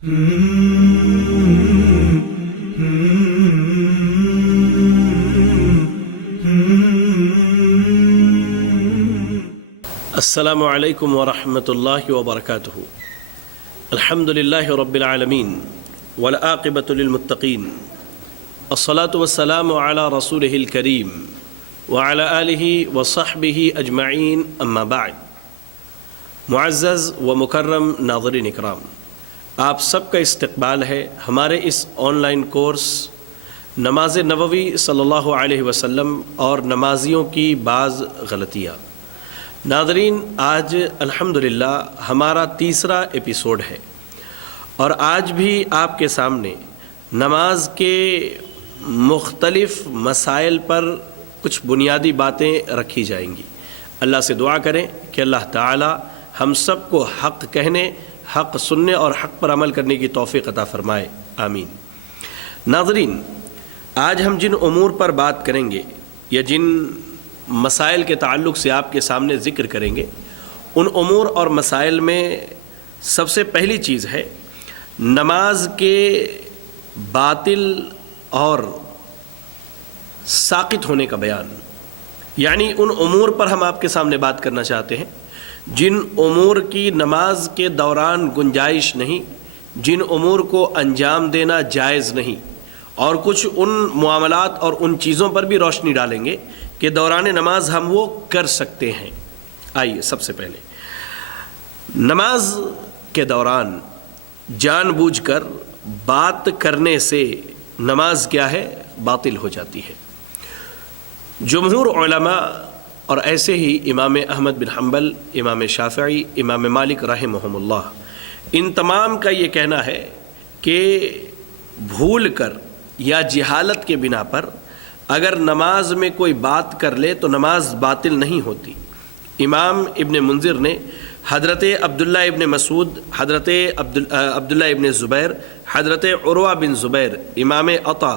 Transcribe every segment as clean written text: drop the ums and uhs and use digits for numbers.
السلام علیکم ورحمۃ اللہ وبرکاتہ۔ الحمدللہ رب العالمین والعاقبۃ للمتقین، الصلاۃ والسلام علی رسولہ الکریم وعلی آلہ وصحبہ اجمعین، اما بعد۔ معزز و مکرم ناظرین اکرام، آپ سب کا استقبال ہے ہمارے اس آن لائن کورس نماز نبوی صلی اللہ علیہ وسلم اور نمازیوں کی بعض غلطیاں۔ ناظرین، آج الحمدللہ ہمارا تیسرا ایپیسوڈ ہے اور آج بھی آپ کے سامنے نماز کے مختلف مسائل پر کچھ بنیادی باتیں رکھی جائیں گی۔ اللہ سے دعا کریں کہ اللہ تعالی ہم سب کو حق کہنے، حق سننے اور حق پر عمل کرنے کی توفیق عطا فرمائے، آمین۔ ناظرین، آج ہم جن امور پر بات کریں گے یا جن مسائل کے تعلق سے آپ کے سامنے ذکر کریں گے، ان امور اور مسائل میں سب سے پہلی چیز ہے نماز کے باطل اور ساقط ہونے کا بیان۔ یعنی ان امور پر ہم آپ کے سامنے بات کرنا چاہتے ہیں جن امور کی نماز کے دوران گنجائش نہیں، جن امور کو انجام دینا جائز نہیں، اور کچھ ان معاملات اور ان چیزوں پر بھی روشنی ڈالیں گے کہ دوران نماز ہم وہ کر سکتے ہیں۔ آئیے، سب سے پہلے نماز کے دوران جان بوجھ کر بات کرنے سے نماز کیا ہے؟ باطل ہو جاتی ہے۔ جمہور علماء اور ایسے ہی امام احمد بن حنبل، امام شافعی، امام مالک رحمہم اللہ، ان تمام کا یہ کہنا ہے کہ بھول کر یا جہالت کے بنا پر اگر نماز میں کوئی بات کر لے تو نماز باطل نہیں ہوتی۔ امام ابن منذر نے حضرت عبداللہ ابن مسعود، حضرت عبداللہ ابن زبیر، حضرت عروہ بن زبیر، امام عطا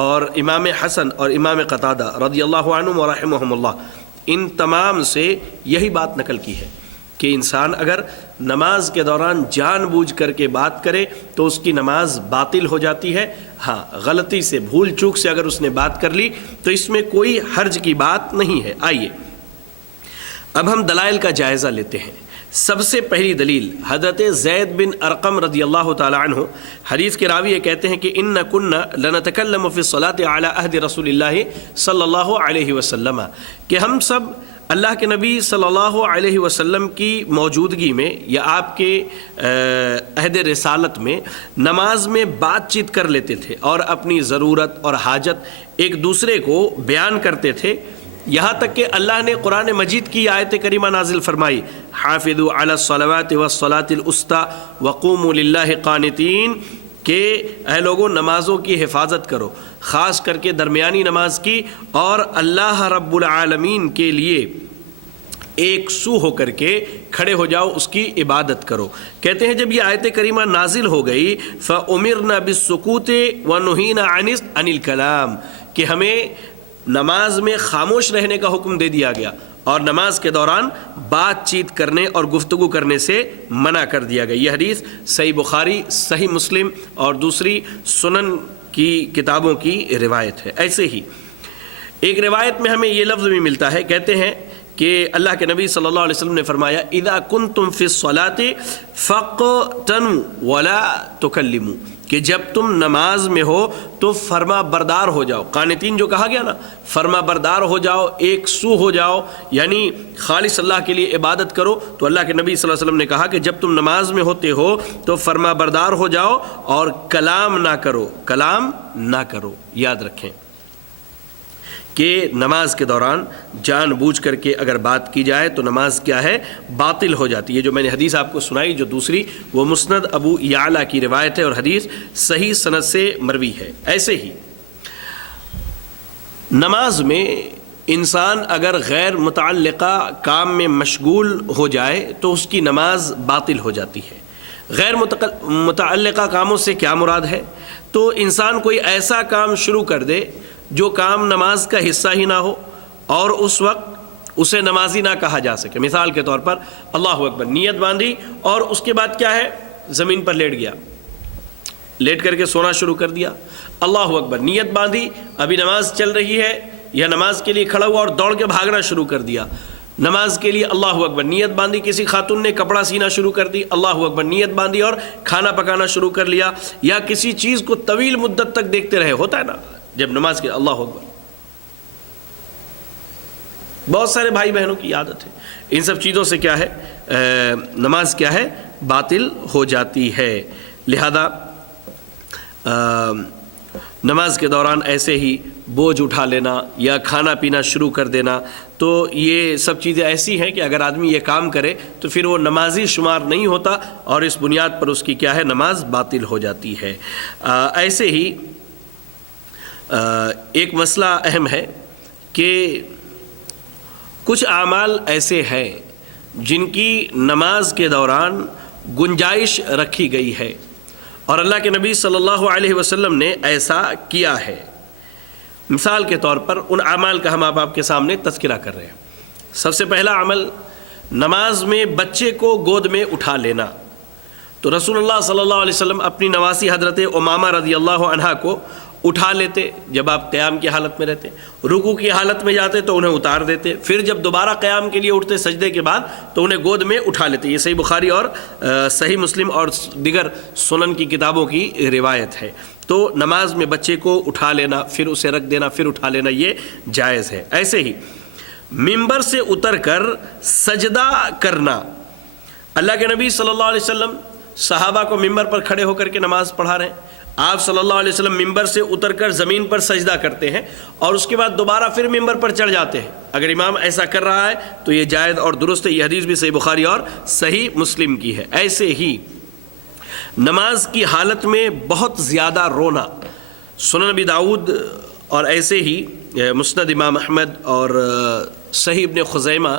اور امام حسن اور امام قتادہ رضی اللہ عنہم ورحمہم اللہ، ان تمام سے یہی بات نقل کی ہے کہ انسان اگر نماز کے دوران جان بوجھ کر کے بات کرے تو اس کی نماز باطل ہو جاتی ہے۔ ہاں، غلطی سے، بھول چوک سے اگر اس نے بات کر لی تو اس میں کوئی حرج کی بات نہیں ہے۔ آئیے اب ہم دلائل کا جائزہ لیتے ہیں۔ سب سے پہلی دلیل حضرت زید بن ارقم رضی اللہ تعالی عنہ، حدیث کے راوی یہ کہتے ہیں کہ ان کنا لنتکلم فی الصلاۃ علی عہد رسول اللہ صلی اللہ علیہ وسلم، کہ ہم سب اللہ کے نبی صلی اللہ علیہ وسلم کی موجودگی میں یا آپ کے عہد رسالت میں نماز میں بات چیت کر لیتے تھے اور اپنی ضرورت اور حاجت ایک دوسرے کو بیان کرتے تھے، یہاں تک کہ اللہ نے قرآن مجید کی آیت کریمہ نازل فرمائی، حافظوا علی الصلوات والصلاۃ الوسطی وقوموا للہ قانتین، کہ اے لوگوں نمازوں کی حفاظت کرو، خاص کر کے درمیانی نماز کی، اور اللہ رب العالمین کے لیے ایک سو ہو کر کے کھڑے ہو جاؤ، اس کی عبادت کرو۔ کہتے ہیں جب یہ آیت کریمہ نازل ہو گئی فَأُمِرْنَا بِالسُّكُوتِ وَنُهِينَا عَنِ الْكَلَامِ، کہ ہمیں نماز میں خاموش رہنے کا حکم دے دیا گیا اور نماز کے دوران بات چیت کرنے اور گفتگو کرنے سے منع کر دیا گیا۔ یہ حدیث صحیح بخاری، صحیح مسلم اور دوسری سنن کی کتابوں کی روایت ہے۔ ایسے ہی ایک روایت میں ہمیں یہ لفظ بھی ملتا ہے، کہتے ہیں کہ اللہ کے نبی صلی اللہ علیہ وسلم نے فرمایا اذا کنتم فی الصلاۃ فاقتنوا ولا تکلموا، کہ جب تم نماز میں ہو تو فرما بردار ہو جاؤ۔ قانتین جو کہا گیا نا، فرما بردار ہو جاؤ، ایک سو ہو جاؤ، یعنی خالص اللہ کے لیے عبادت کرو۔ تو اللہ کے نبی صلی اللہ علیہ وسلم نے کہا کہ جب تم نماز میں ہوتے ہو تو فرما بردار ہو جاؤ اور کلام نہ کرو، کلام نہ کرو۔ یاد رکھیں کہ نماز کے دوران جان بوجھ کر کے اگر بات کی جائے تو نماز کیا ہے؟ باطل ہو جاتی ہے۔ جو میں نے حدیث آپ کو سنائی جو دوسری، وہ مسند ابو یعلا کی روایت ہے اور حدیث صحیح سند سے مروی ہے۔ ایسے ہی نماز میں انسان اگر غیر متعلقہ کام میں مشغول ہو جائے تو اس کی نماز باطل ہو جاتی ہے۔ غیر متعلقہ کاموں سے کیا مراد ہے؟ تو انسان کوئی ایسا کام شروع کر دے جو کام نماز کا حصہ ہی نہ ہو اور اس وقت اسے نمازی نہ کہا جا سکے۔ مثال کے طور پر اللہ اکبر نیت باندھی اور اس کے بعد کیا ہے؟ زمین پر لیٹ گیا، لیٹ کر کے سونا شروع کر دیا، اللہ اکبر، نیت باندھی، ابھی نماز چل رہی ہے یا نماز کے لیے کھڑا ہوا اور دوڑ کے بھاگنا شروع کر دیا نماز کے لیے، اللہ اکبر، نیت باندھی، کسی خاتون نے کپڑا سینا شروع کر دی، اللہ اکبر، نیت باندھی اور کھانا پکانا شروع کر لیا، یا کسی چیز کو طویل مدت تک دیکھتے رہے، ہوتا ہے نا جب نماز کے، اللہ اکبر، بہت سارے بھائی بہنوں کی عادت ہے، ان سب چیزوں سے کیا ہے نماز کیا ہے باطل ہو جاتی ہے۔ لہذا نماز کے دوران ایسے ہی بوجھ اٹھا لینا یا کھانا پینا شروع کر دینا، تو یہ سب چیزیں ایسی ہیں کہ اگر آدمی یہ کام کرے تو پھر وہ نمازی شمار نہیں ہوتا، اور اس بنیاد پر اس کی کیا ہے نماز باطل ہو جاتی ہے۔ ایسے ہی ایک مسئلہ اہم ہے کہ کچھ اعمال ایسے ہیں جن کی نماز کے دوران گنجائش رکھی گئی ہے، اور اللہ کے نبی صلی اللہ علیہ وسلم نے ایسا کیا ہے۔ مثال کے طور پر ان اعمال کا ہم آپ کے سامنے تذکرہ کر رہے ہیں۔ سب سے پہلا عمل، نماز میں بچے کو گود میں اٹھا لینا۔ تو رسول اللہ صلی اللہ علیہ وسلم اپنی نواسی حضرت امامہ رضی اللہ عنہا کو اٹھا لیتے جب آپ قیام کی حالت میں رہتے، رکوع کی حالت میں جاتے تو انہیں اتار دیتے، پھر جب دوبارہ قیام کے لیے اٹھتے سجدے کے بعد تو انہیں گود میں اٹھا لیتے۔ یہ صحیح بخاری اور صحیح مسلم اور دیگر سنن کی کتابوں کی روایت ہے۔ تو نماز میں بچے کو اٹھا لینا، پھر اسے رکھ دینا، پھر اٹھا لینا، یہ جائز ہے۔ ایسے ہی منبر سے اتر کر سجدہ کرنا، اللہ کے نبی صلی اللہ علیہ وسلم صحابہ کو منبر پر کھڑے ہو کر کے نماز پڑھا رہے ہیں، آپ صلی اللہ علیہ وسلم منبر سے اتر کر زمین پر سجدہ کرتے ہیں اور اس کے بعد دوبارہ پھر منبر پر چڑھ جاتے ہیں۔ اگر امام ایسا کر رہا ہے تو یہ جائز اور درست ہے، یہ حدیث بھی صحیح بخاری اور صحیح مسلم کی ہے۔ ایسے ہی نماز کی حالت میں بہت زیادہ رونا، سنن ابی داؤد اور ایسے ہی مسند امام احمد اور صحیح ابن خزیمہ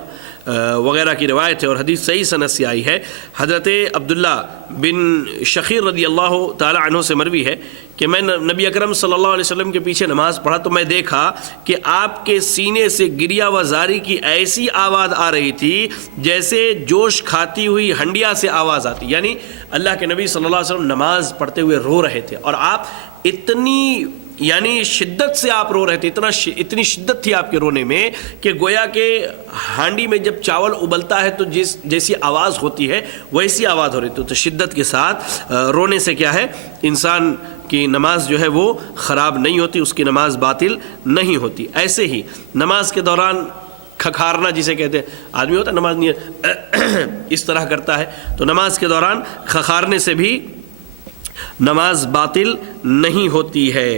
وغیرہ کی روایت ہے اور حدیث صحیح سند سے آئی ہے۔ حضرت عبداللہ بن شخیر رضی اللہ تعالی عنہ سے مروی ہے کہ میں نبی اکرم صلی اللہ علیہ وسلم کے پیچھے نماز پڑھا تو میں دیکھا کہ آپ کے سینے سے گریہ و زاری کی ایسی آواز آ رہی تھی جیسے جوش کھاتی ہوئی ہنڈیا سے آواز آتی، یعنی اللہ کے نبی صلی اللہ علیہ وسلم نماز پڑھتے ہوئے رو رہے تھے، اور آپ اتنی یعنی شدت سے آپ رو رہے تھے، اتنی شدت تھی آپ کے رونے میں کہ گویا کہ ہانڈی میں جب چاول ابلتا ہے تو جیسی آواز ہوتی ہے ویسی آواز ہو رہی تھی۔ تو شدت کے ساتھ رونے سے کیا ہے انسان کی نماز جو ہے وہ خراب نہیں ہوتی، اس کی نماز باطل نہیں ہوتی۔ ایسے ہی نماز کے دوران کھکھارنا جسے کہتے ہیں، آدمی ہوتا ہے نماز نہیں اس طرح کرتا ہے، تو نماز کے دوران کھکھارنے سے بھی نماز باطل نہیں ہوتی ہے۔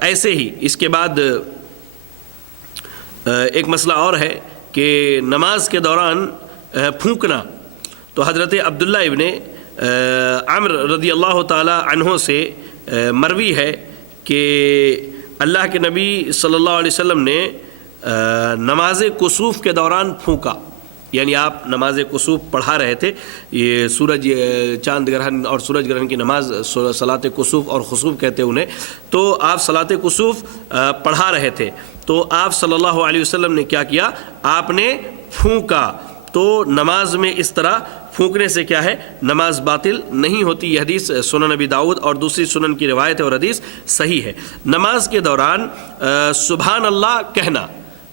ایسے ہی اس کے بعد ایک مسئلہ اور ہے کہ نماز کے دوران پھونکنا، تو حضرت عبداللہ ابن عمر رضی اللہ تعالی عنہ سے مروی ہے کہ اللہ کے نبی صلی اللہ علیہ وسلم نے نماز کسوف کے دوران پھونکا، یعنی آپ نماز کسوف پڑھا رہے تھے، یہ سورج چاند گرہن اور سورج گرہن کی نماز صلاۃ کسوف اور خسوف کہتے ہیں انہیں، تو آپ صلاۃ کسوف پڑھا رہے تھے تو آپ صلی اللہ علیہ وسلم نے کیا کیا، آپ نے پھونکا۔ تو نماز میں اس طرح پھونکنے سے کیا ہے نماز باطل نہیں ہوتی، یہ حدیث سنن ابی داؤد اور دوسری سنن کی روایت ہے اور حدیث صحیح ہے۔ نماز کے دوران سبحان اللہ کہنا،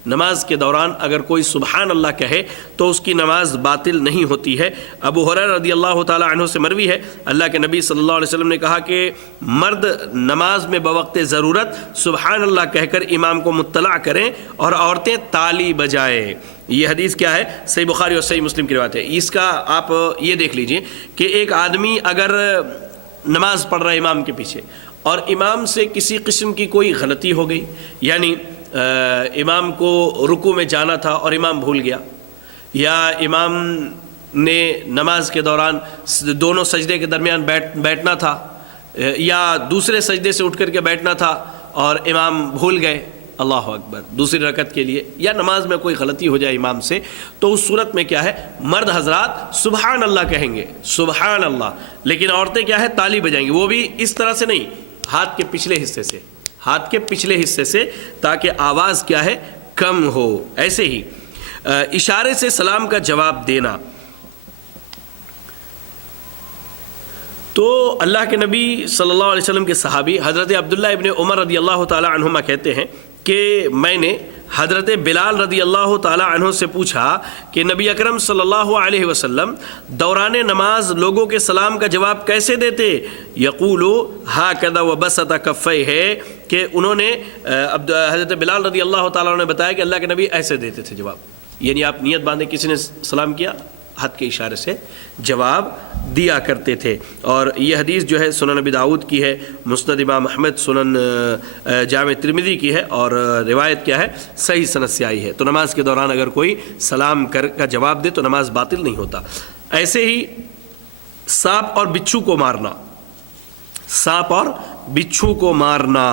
نماز کے دوران اگر کوئی سبحان اللہ کہے تو اس کی نماز باطل نہیں ہوتی ہے۔ ابو ہریرہ رضی اللہ تعالی عنہ سے مروی ہے اللہ کے نبی صلی اللہ علیہ وسلم نے کہا کہ مرد نماز میں بوقت ضرورت سبحان اللہ کہہ کر امام کو مطلع کریں اور عورتیں تالی بجائیں۔ یہ حدیث کیا ہے صحیح بخاری اور صحیح مسلم کی روایت ہے۔ اس کا آپ یہ دیکھ لیجئے کہ ایک آدمی اگر نماز پڑھ رہا ہے امام کے پیچھے اور امام سے کسی قسم کی کوئی غلطی ہو گئی، یعنی امام کو رکوع میں جانا تھا اور امام بھول گیا، یا امام نے نماز کے دوران دونوں سجدے کے درمیان بیٹھنا تھا، یا دوسرے سجدے سے اٹھ کر کے بیٹھنا تھا اور امام بھول گئے اللہ اکبر دوسری رکعت کے لیے، یا نماز میں کوئی غلطی ہو جائے امام سے، تو اس صورت میں کیا ہے مرد حضرات سبحان اللہ کہیں گے سبحان اللہ، لیکن عورتیں کیا ہے تالی بجائیں گی، وہ بھی اس طرح سے نہیں، ہاتھ کے پچھلے حصے سے، ہاتھ کے پچھلے حصے سے، تاکہ آواز کیا ہے کم ہو۔ ایسے ہی اشارے سے سلام کا جواب دینا، تو اللہ کے نبی صلی اللہ علیہ وسلم کے صحابی حضرت عبداللہ ابن عمر رضی اللہ تعالی عنہما کہتے ہیں کہ میں نے حضرت بلال رضی اللہ تعالی عنہ سے پوچھا کہ نبی اکرم صلی اللہ علیہ وسلم دوران نماز لوگوں کے سلام کا جواب کیسے دیتے؟ یقول ہاکذا وبسط کفیہ، کہ انہوں نے حضرت بلال رضی اللہ تعالیٰ عنہ نے بتایا کہ اللہ کے نبی ایسے دیتے تھے جواب، یعنی آپ نیت باندھے کسی نے سلام کیا ہاتھ کے اشارے سے جواب دیا کرتے تھے۔ اور یہ حدیث جو ہے سنن ابی داؤد کی ہے، مسند امام احمد، سنن جامع ترمذی کی ہے، اور روایت کیا ہے؟ صحیح سند سے آئی ہے۔ تو نماز کے دوران اگر کوئی سلام کا جواب دے تو نماز باطل نہیں ہوتا۔ ایسے ہی سانپ اور بچھو کو مارنا، سانپ اور بچھو کو مارنا،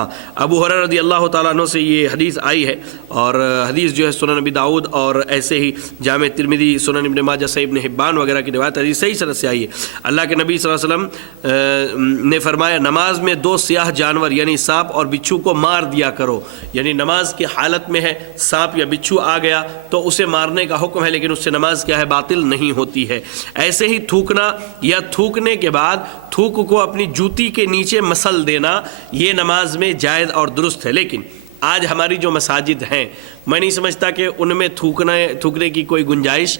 ابو ہریرہ رضی اللہ تعالیٰ عنہ سے یہ حدیث آئی ہے، اور حدیث جو ہے سنن ابی داؤد اور ایسے ہی جامع ترمذی، سنن ابن ماجہ، صحیح ابن حبان وغیرہ کی روایت حدیث صحیح سند سے آئی ہے۔ اللہ کے نبی صلی اللہ علیہ وسلم نے فرمایا نماز میں دو سیاہ جانور یعنی سانپ اور بچھو کو مار دیا کرو، یعنی نماز کی حالت میں ہے سانپ یا بچھو آ گیا تو اسے مارنے کا حکم ہے، لیکن اس سے نماز کیا ہے؟ باطل نہیں ہوتی ہے۔ ایسے ہی تھوکنا یا تھوکنے کے بعد تھوک کو اپنی جوتی کے نیچے مسل دینا، یہ نماز میں جائز اور درست ہے۔ لیکن آج ہماری جو مساجد ہیں میں نہیں سمجھتا کہ ان میں تھوکنے کی کوئی گنجائش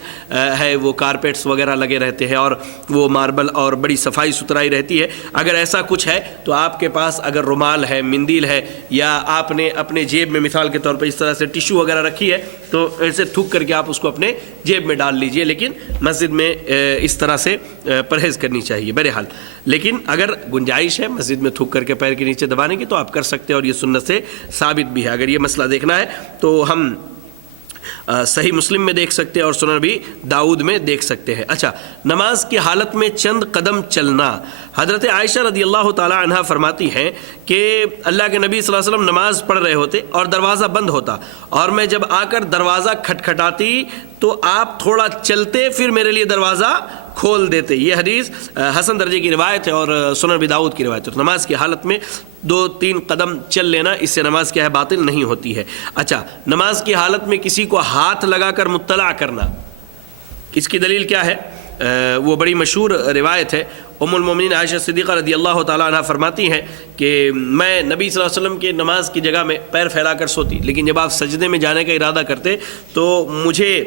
ہے، وہ کارپیٹس وغیرہ لگے رہتے ہیں اور وہ ماربل اور بڑی صفائی ستھرائی رہتی ہے۔ اگر ایسا کچھ ہے تو آپ کے پاس اگر رومال ہے، مندیل ہے، یا آپ نے اپنے جیب میں مثال کے طور پر اس طرح سے ٹیشو وغیرہ رکھی ہے تو ایسے تھوک کر کے آپ اس کو اپنے جیب میں ڈال لیجئے، لیکن مسجد میں اس طرح سے پرہیز کرنی چاہیے بہرحال۔ لیکن اگر گنجائش ہے مسجد میں تھوک کر کے پیر کے نیچے دبانے کی تو آپ کر سکتے ہیں، اور یہ سنت سے ثابت بھی ہے۔ اگر یہ مسئلہ دیکھنا ہے تو ہم صحیح مسلم میں دیکھ سکتے ہیں اور سنن ابی داؤد میں دیکھ سکتے ہیں۔ اچھا، نماز کی حالت میں چند قدم چلنا، حضرت عائشہ رضی اللہ تعالی عنہا فرماتی ہیں کہ اللہ کے نبی صلی اللہ علیہ وسلم نماز پڑھ رہے ہوتے اور دروازہ بند ہوتا، اور میں جب آ کر دروازہ کھٹکھٹاتی تو آپ تھوڑا چلتے پھر میرے لیے دروازہ کھول دیتے۔ یہ حدیث حسن درجے کی روایت ہے اور سنن ابی داؤد کی روایت ہے۔ نماز کی حالت میں 2-3 قدم چل لینا، اس سے نماز کیا ہے؟ باطل نہیں ہوتی ہے۔ اچھا، نماز کی حالت میں کسی کو ہاتھ لگا کر مطلع کرنا، اس کی دلیل کیا ہے؟ وہ بڑی مشہور روایت ہے۔ ام المومنین عائشہ صدیقہ رضی اللہ تعالیٰ عنہ فرماتی ہیں کہ میں نبی صلی اللہ علیہ وسلم کے نماز کی جگہ میں پیر پھیلا کر سوتی، لیکن جب آپ سجدے میں جانے کا ارادہ کرتے تو مجھے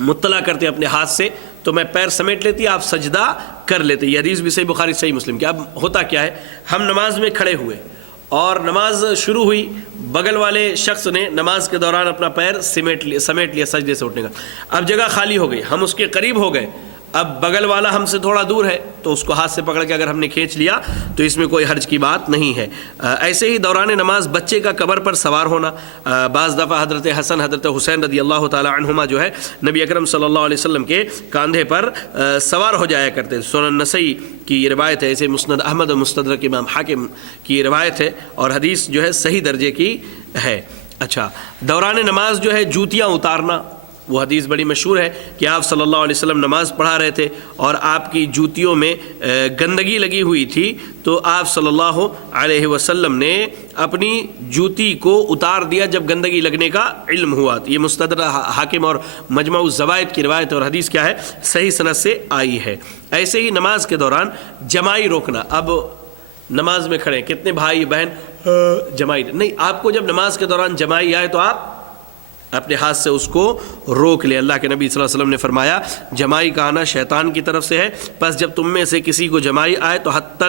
مطلع کرتے اپنے ہاتھ سے، تو میں پیر سمیٹ لیتی، آپ سجدہ کر لیتے۔ یہ حدیث بھی صحیح بخاری صحیح مسلم کی۔ اب ہوتا کیا ہے، ہم نماز میں کھڑے ہوئے اور نماز شروع ہوئی، بغل والے شخص نے نماز کے دوران اپنا پیر سمیٹ لیا سجدے سے اٹھنے کا، اب جگہ خالی ہو گئی، ہم اس کے قریب ہو گئے، اب بغل والا ہم سے تھوڑا دور ہے تو اس کو ہاتھ سے پکڑ کے اگر ہم نے کھینچ لیا تو اس میں کوئی حرج کی بات نہیں ہے۔ ایسے ہی دوران نماز بچے کا قبر پر سوار ہونا، بعض دفعہ حضرت حسن حضرت حسین رضی اللہ تعالی عنہما جو ہے نبی اکرم صلی اللہ علیہ وسلم کے کاندھے پر سوار ہو جایا کرتے۔ سنن نسائی کی یہ روایت ہے، ایسے مسند احمد و مستدرک امام حاکم کی یہ روایت ہے، اور حدیث جو ہے صحیح درجے کی ہے۔ اچھا، دوران نماز جو ہے جوتیاں اتارنا، وہ حدیث بڑی مشہور ہے کہ آپ صلی اللہ علیہ وسلم نماز پڑھا رہے تھے اور آپ کی جوتیوں میں گندگی لگی ہوئی تھی، تو آپ صلی اللہ علیہ وسلم نے اپنی جوتی کو اتار دیا جب گندگی لگنے کا علم ہوا۔ یہ مستدرک حاکم اور مجمع الزوائد کی روایت اور حدیث کیا ہے؟ صحیح سند سے آئی ہے۔ ایسے ہی نماز کے دوران جمائی روکنا، اب نماز میں کھڑے کتنے بھائی بہن جمائی نہیں، آپ کو جب نماز کے دوران جمائی آئے تو آپ اپنے ہاتھ سے اس کو روک لے۔ اللہ کے نبی صلی اللہ علیہ وسلم نے فرمایا جمائی کا آنا شیطان کی طرف سے ہے، پس جب تم میں سے کسی کو جمائی آئے تو حتی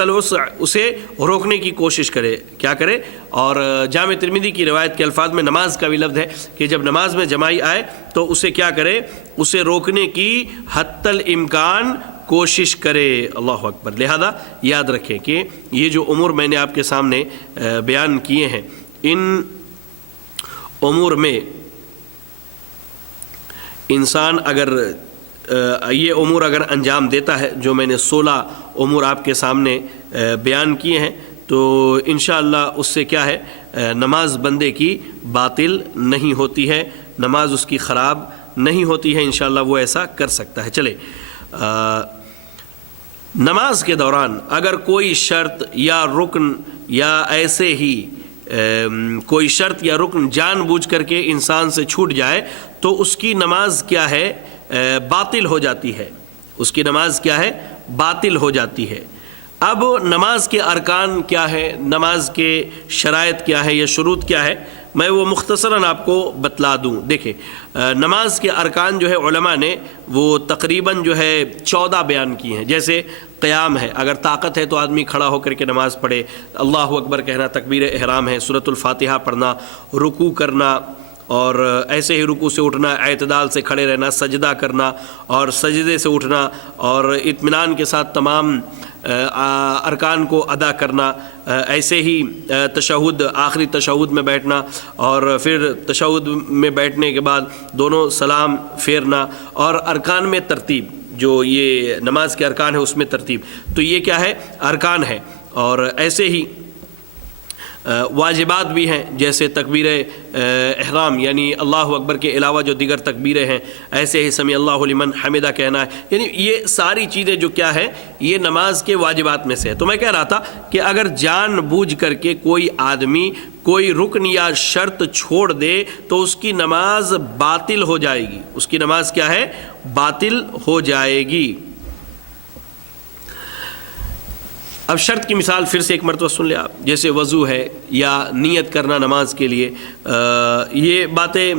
الوسع اسے روکنے کی کوشش کرے، کیا کرے؟ اور جامع ترمذی کی روایت کے الفاظ میں نماز کا بھی لفظ ہے کہ جب نماز میں جمائی آئے تو اسے کیا کرے؟ اسے روکنے کی حتی الامکان کوشش کرے۔ اللہ اکبر۔ لہذا یاد رکھیں کہ یہ جو امور میں نے آپ کے سامنے بیان کیے ہیں، ان امور میں انسان اگر یہ امور اگر انجام دیتا ہے، جو میں نے 16 امور آپ کے سامنے بیان کیے ہیں، تو انشاءاللہ اس سے کیا ہے؟ نماز بندے کی باطل نہیں ہوتی ہے، نماز اس کی خراب نہیں ہوتی ہے، انشاءاللہ وہ ایسا کر سکتا ہے۔ چلے، نماز کے دوران اگر کوئی شرط یا رکن یا ایسے ہی کوئی شرط یا رکن جان بوجھ کر کے انسان سے چھوٹ جائے تو اس کی نماز کیا ہے؟ باطل ہو جاتی ہے۔ اس کی نماز کیا ہے؟ باطل ہو جاتی ہے۔ اب نماز کے ارکان کیا ہے، نماز کے شرائط کیا ہے یا شروط کیا ہے، میں وہ مختصراً آپ کو بتلا دوں۔ دیکھیں نماز کے ارکان جو ہے علماء نے وہ تقریباً جو ہے 14 بیان کی ہیں۔ جیسے قیام ہے، اگر طاقت ہے تو آدمی کھڑا ہو کر کے نماز پڑھے، اللہ اکبر کہنا، تکبیر احرام ہے، سورۃ الفاتحہ پڑھنا، رکوع کرنا اور ایسے ہی رکوع سے اٹھنا، اعتدال سے کھڑے رہنا، سجدہ کرنا اور سجدے سے اٹھنا اور اطمینان کے ساتھ تمام ارکان کو ادا کرنا، ایسے ہی تشہد، آخری تشہد میں بیٹھنا اور پھر تشہد میں بیٹھنے کے بعد دونوں سلام پھیرنا، اور ارکان میں ترتیب، جو یہ نماز کے ارکان ہے اس میں ترتیب، تو یہ کیا ہے، ارکان ہے۔ اور ایسے ہی واجبات بھی ہیں، جیسے تکبیر احرام یعنی اللہ اکبر کے علاوہ جو دیگر تکبیریں ہیں، ایسے ہی سمیع اللہ لمن حمدہ کہنا ہے، یعنی یہ ساری چیزیں جو کیا ہے، یہ نماز کے واجبات میں سے ہے۔ تو میں کہہ رہا تھا کہ اگر جان بوجھ کر کے کوئی آدمی کوئی رکن یا شرط چھوڑ دے تو اس کی نماز باطل ہو جائے گی، اس کی نماز کیا ہے، باطل ہو جائے گی۔ اب شرط کی مثال پھر سے ایک مرتبہ سن لیں آپ، جیسے وضو ہے یا نیت کرنا نماز کے لیے، یہ باتیں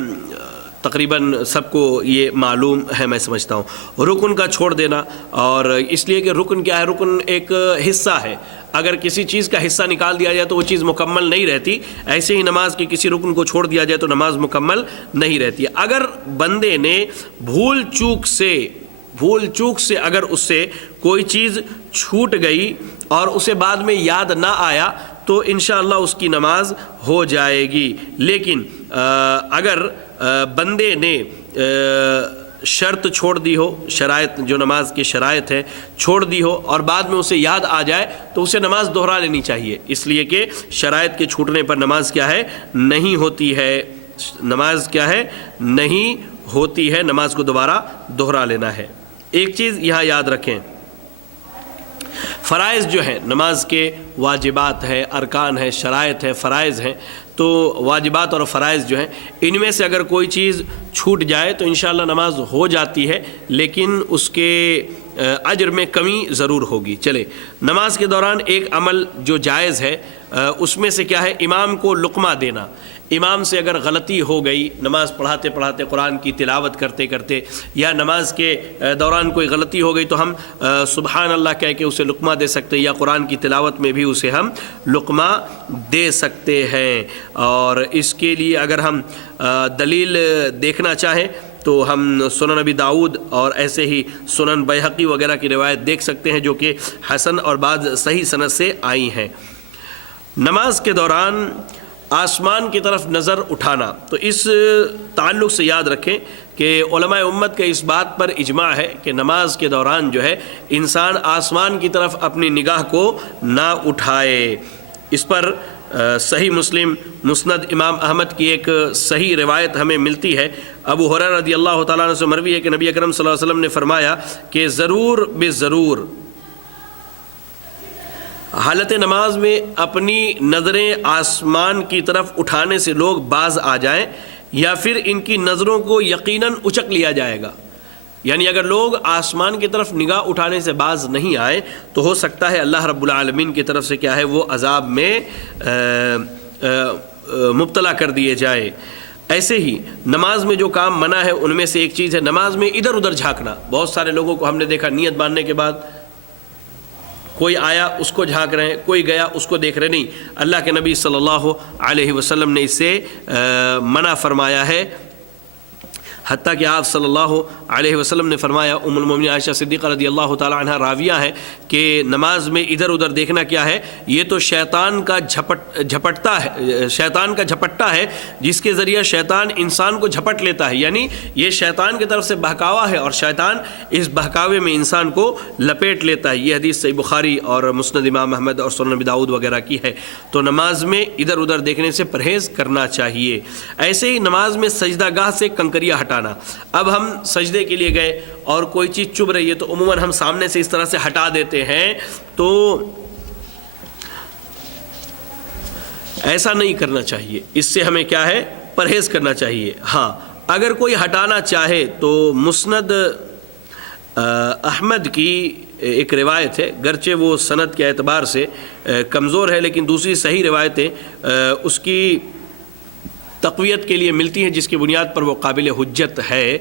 تقریباً سب کو یہ معلوم ہے، میں سمجھتا ہوں۔ رکن کا چھوڑ دینا، اور اس لیے کہ رکن کیا ہے، رکن ایک حصہ ہے، اگر کسی چیز کا حصہ نکال دیا جائے تو وہ چیز مکمل نہیں رہتی، ایسے ہی نماز کے کسی رکن کو چھوڑ دیا جائے تو نماز مکمل نہیں رہتی۔ اگر بندے نے بھول چوک سے اگر اس سے کوئی چیز چھوٹ گئی اور اسے بعد میں یاد نہ آیا تو انشاءاللہ اس کی نماز ہو جائے گی۔ لیکن اگر بندے نے شرط چھوڑ دی ہو، شرائط جو نماز کی شرائط ہے چھوڑ دی ہو اور بعد میں اسے یاد آ جائے تو اسے نماز دہرا لینی چاہیے، اس لیے کہ شرائط کے چھوٹنے پر نماز کیا ہے، نہیں ہوتی ہے، نماز کیا ہے، نہیں ہوتی ہے، نماز کو دوبارہ دہرا لینا ہے۔ ایک چیز یہاں یاد رکھیں، فرائض جو ہیں نماز کے، واجبات ہے، ارکان ہے، شرائط ہے، فرائض ہیں، تو واجبات اور فرائض جو ہیں ان میں سے اگر کوئی چیز چھوٹ جائے تو انشاءاللہ نماز ہو جاتی ہے، لیکن اس کے اجر میں کمی ضرور ہوگی۔ چلے نماز کے دوران ایک عمل جو جائز ہے اس میں سے کیا ہے، امام کو لقمہ دینا۔ امام سے اگر غلطی ہو گئی، نماز پڑھاتے پڑھاتے، قرآن کی تلاوت کرتے کرتے، یا نماز کے دوران کوئی غلطی ہو گئی تو ہم سبحان اللہ کہہ کے اسے لقمہ دے سکتے ہیں، یا قرآن کی تلاوت میں بھی اسے ہم لقمہ دے سکتے ہیں۔ اور اس کے لیے اگر ہم دلیل دیکھنا چاہیں تو ہم سنن نبی داؤد اور ایسے ہی سنن بیہقی وغیرہ کی روایت دیکھ سکتے ہیں جو کہ حسن اور بعض صحیح سند سے آئی ہیں۔ نماز کے دوران آسمان کی طرف نظر اٹھانا، تو اس تعلق سے یاد رکھیں کہ علماء امت کا اس بات پر اجماع ہے کہ نماز کے دوران جو ہے انسان آسمان کی طرف اپنی نگاہ کو نہ اٹھائے۔ اس پر صحیح مسلم، مسند امام احمد کی ایک صحیح روایت ہمیں ملتی ہے، ابو ہریرہ رضی اللہ تعالیٰ عنہ سے مروی ہے کہ نبی اکرم صلی اللہ علیہ وسلم نے فرمایا کہ ضرور بے ضرور حالت نماز میں اپنی نظریں آسمان کی طرف اٹھانے سے لوگ باز آ جائیں، یا پھر ان کی نظروں کو یقیناً اچک لیا جائے گا۔ یعنی اگر لوگ آسمان کی طرف نگاہ اٹھانے سے باز نہیں آئے تو ہو سکتا ہے اللہ رب العالمین کی طرف سے کیا ہے، وہ عذاب میں مبتلا کر دیے جائے۔ ایسے ہی نماز میں جو کام منع ہے ان میں سے ایک چیز ہے نماز میں ادھر ادھر جھانکنا۔ بہت سارے لوگوں کو ہم نے دیکھا نیت باندھنے کے بعد کوئی آیا اس کو جھانک رہے ہیں، کوئی گیا اس کو دیکھ رہے، نہیں، اللہ کے نبی صلی اللہ علیہ وسلم نے اس سے منع فرمایا ہے۔ حتیٰ کہ آپ صلی اللہ علیہ وسلم نے فرمایا، ام المومنین عائشہ صدیقہ رضی اللہ تعالی عنہ راویہ ہے کہ نماز میں ادھر ادھر دیکھنا کیا ہے، یہ تو شیطان کا جھپٹا ہے جس کے ذریعہ شیطان انسان کو جھپٹ لیتا ہے، یعنی یہ شیطان کی طرف سے بہکاوا ہے اور شیطان اس بہکاوے میں انسان کو لپیٹ لیتا ہے۔ یہ حدیث صحیح بخاری اور مسند امام احمد اور سنن نبی داؤد وغیرہ کی ہے۔ تو نماز میں ادھر ادھر دیکھنے سے پرہیز کرنا چاہیے۔ ایسے ہی نماز میں سجدہ گاہ سے کنکریاں ہٹانا۔ اب ہم سجدے کے لیے گئے اور کوئی چیز چبھ رہی ہے تو عموماً ہم سامنے سے اس طرح سے ہٹا دیتے ہیں، تو ایسا نہیں کرنا چاہیے، اس سے ہمیں کیا ہے، پرہیز کرنا چاہیے۔ ہاں اگر کوئی ہٹانا چاہے تو مسند احمد کی ایک روایت ہے، گرچہ وہ سند کے اعتبار سے کمزور ہے، لیکن دوسری صحیح روایتیں اس کی تقویت کے لیے ملتی ہیں، جس کی بنیاد پر وہ قابل حجت ہے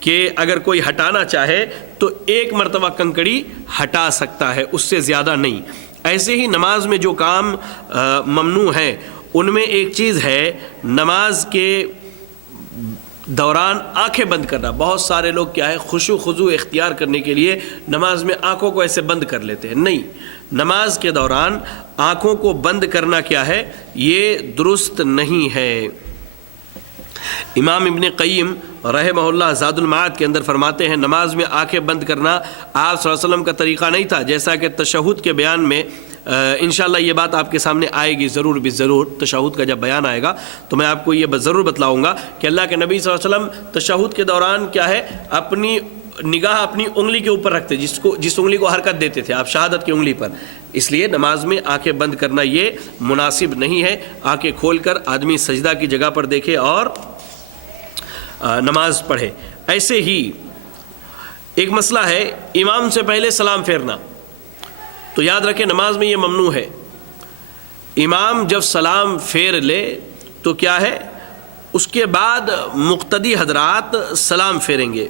کہ اگر کوئی ہٹانا چاہے تو ایک مرتبہ کنکڑی ہٹا سکتا ہے، اس سے زیادہ نہیں۔ ایسے ہی نماز میں جو کام ممنوع ہیں ان میں ایک چیز ہے نماز کے دوران آنکھیں بند کرنا۔ بہت سارے لوگ کیا ہے خشوع خضوع اختیار کرنے کے لیے نماز میں آنکھوں کو ایسے بند کر لیتے ہیں، نہیں، نماز کے دوران آنکھوں کو بند کرنا کیا ہے، یہ درست نہیں ہے۔ امام ابن قیم رحمہ اللہ زاد المعاد کے اندر فرماتے ہیں نماز میں آنکھیں بند کرنا آپ صلی اللہ علیہ وسلم کا طریقہ نہیں تھا، جیسا کہ تشہد کے بیان میں انشاءاللہ یہ بات آپ کے سامنے آئے گی ضرور ضرور، تشہد کا جب بیان آئے گا تو میں آپ کو یہ ضرور بتلاؤں گا کہ اللہ کے نبی صلی اللہ علیہ وسلم تشہد کے دوران کیا ہے اپنی نگاہ اپنی انگلی کے اوپر رکھتے، جس انگلی کو حرکت دیتے تھے آپ شہادت کی انگلی پر، اس لیے نماز میں آنکھیں بند کرنا یہ مناسب نہیں ہے۔ آنکھیں کھول کر آدمی سجدہ کی جگہ پر دیکھے اور نماز پڑھے۔ ایسے ہی ایک مسئلہ ہے امام سے پہلے سلام پھیرنا، تو یاد رکھیں نماز میں یہ ممنوع ہے۔ امام جب سلام پھیر لے تو کیا ہے اس کے بعد مقتدی حضرات سلام پھیریں گے،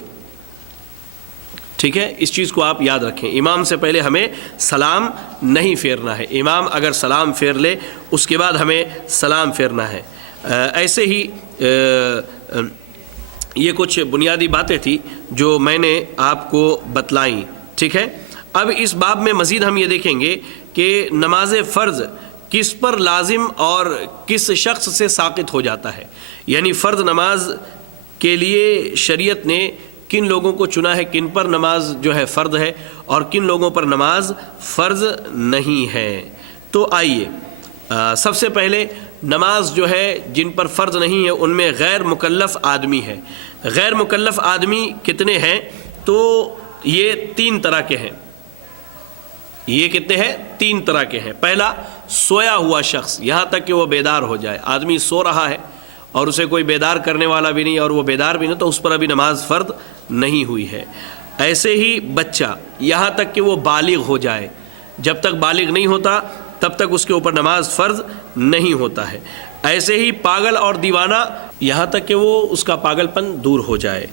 ٹھیک ہے، اس چیز کو آپ یاد رکھیں، امام سے پہلے ہمیں سلام نہیں پھیرنا ہے، امام اگر سلام پھیر لے اس کے بعد ہمیں سلام پھیرنا ہے۔ ایسے ہی یہ کچھ بنیادی باتیں تھیں جو میں نے آپ کو بتلائیں، ٹھیک ہے۔ اب اس باب میں مزید ہم یہ دیکھیں گے کہ نماز فرض کس پر لازم اور کس شخص سے ساقط ہو جاتا ہے، یعنی فرض نماز کے لیے شریعت نے کن لوگوں کو چنا ہے، کن پر نماز جو ہے فرض ہے اور کن لوگوں پر نماز فرض نہیں ہے۔ تو آئیے سب سے پہلے نماز جو ہے جن پر فرض نہیں ہے ان میں غیر مکلف آدمی ہے۔ غیر مکلف آدمی کتنے ہیں؟ تو یہ 3 طرح کے ہیں۔ یہ کتنے ہیں؟ 3 طرح کے ہیں۔ پہلا سویا ہوا شخص، یہاں تک کہ وہ بیدار ہو جائے، آدمی سو رہا ہے اور اسے کوئی بیدار کرنے والا بھی نہیں اور وہ بیدار بھی نہیں، تو اس پر ابھی نماز فرض نہیں ہوئی ہے۔ ایسے ہی بچہ، یہاں تک کہ وہ بالغ ہو جائے، جب تک بالغ نہیں ہوتا تب تک اس کے اوپر نماز فرض نہیں ہوتا ہے۔ ایسے ہی پاگل اور دیوانہ، یہاں تک کہ وہ اس کا پاگل پن دور ہو جائے۔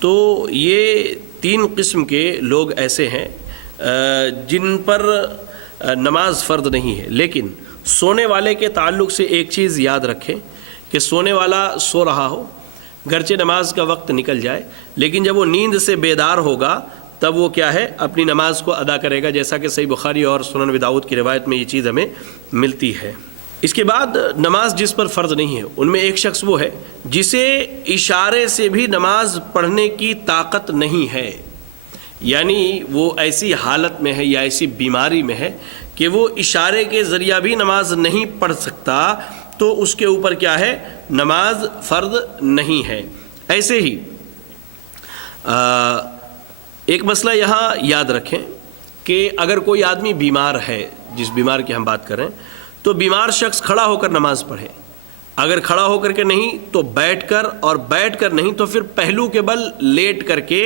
تو یہ 3 قسم کے لوگ ایسے ہیں جن پر نماز فرض نہیں ہے۔ لیکن سونے والے کے تعلق سے ایک چیز یاد رکھیں کہ سونے والا سو رہا ہو، گرچہ نماز کا وقت نکل جائے، لیکن جب وہ نیند سے بیدار ہوگا تب وہ کیا ہے اپنی نماز کو ادا کرے گا، جیسا کہ صحیح بخاری اور سنن ابی داؤد کی روایت میں یہ چیز ہمیں ملتی ہے۔ اس کے بعد نماز جس پر فرض نہیں ہے ان میں ایک شخص وہ ہے جسے اشارے سے بھی نماز پڑھنے کی طاقت نہیں ہے، یعنی وہ ایسی حالت میں ہے یا ایسی بیماری میں ہے کہ وہ اشارے کے ذریعہ بھی نماز نہیں پڑھ سکتا، تو اس کے اوپر کیا ہے نماز فرض نہیں ہے۔ ایسے ہی ایک مسئلہ یہاں یاد رکھیں کہ اگر کوئی آدمی بیمار ہے، جس بیمار کی ہم بات کریں، تو بیمار شخص کھڑا ہو کر نماز پڑھے، اگر کھڑا ہو کر کے نہیں تو بیٹھ کر، اور بیٹھ کر نہیں تو پھر پہلو کے بل لیٹ کر کے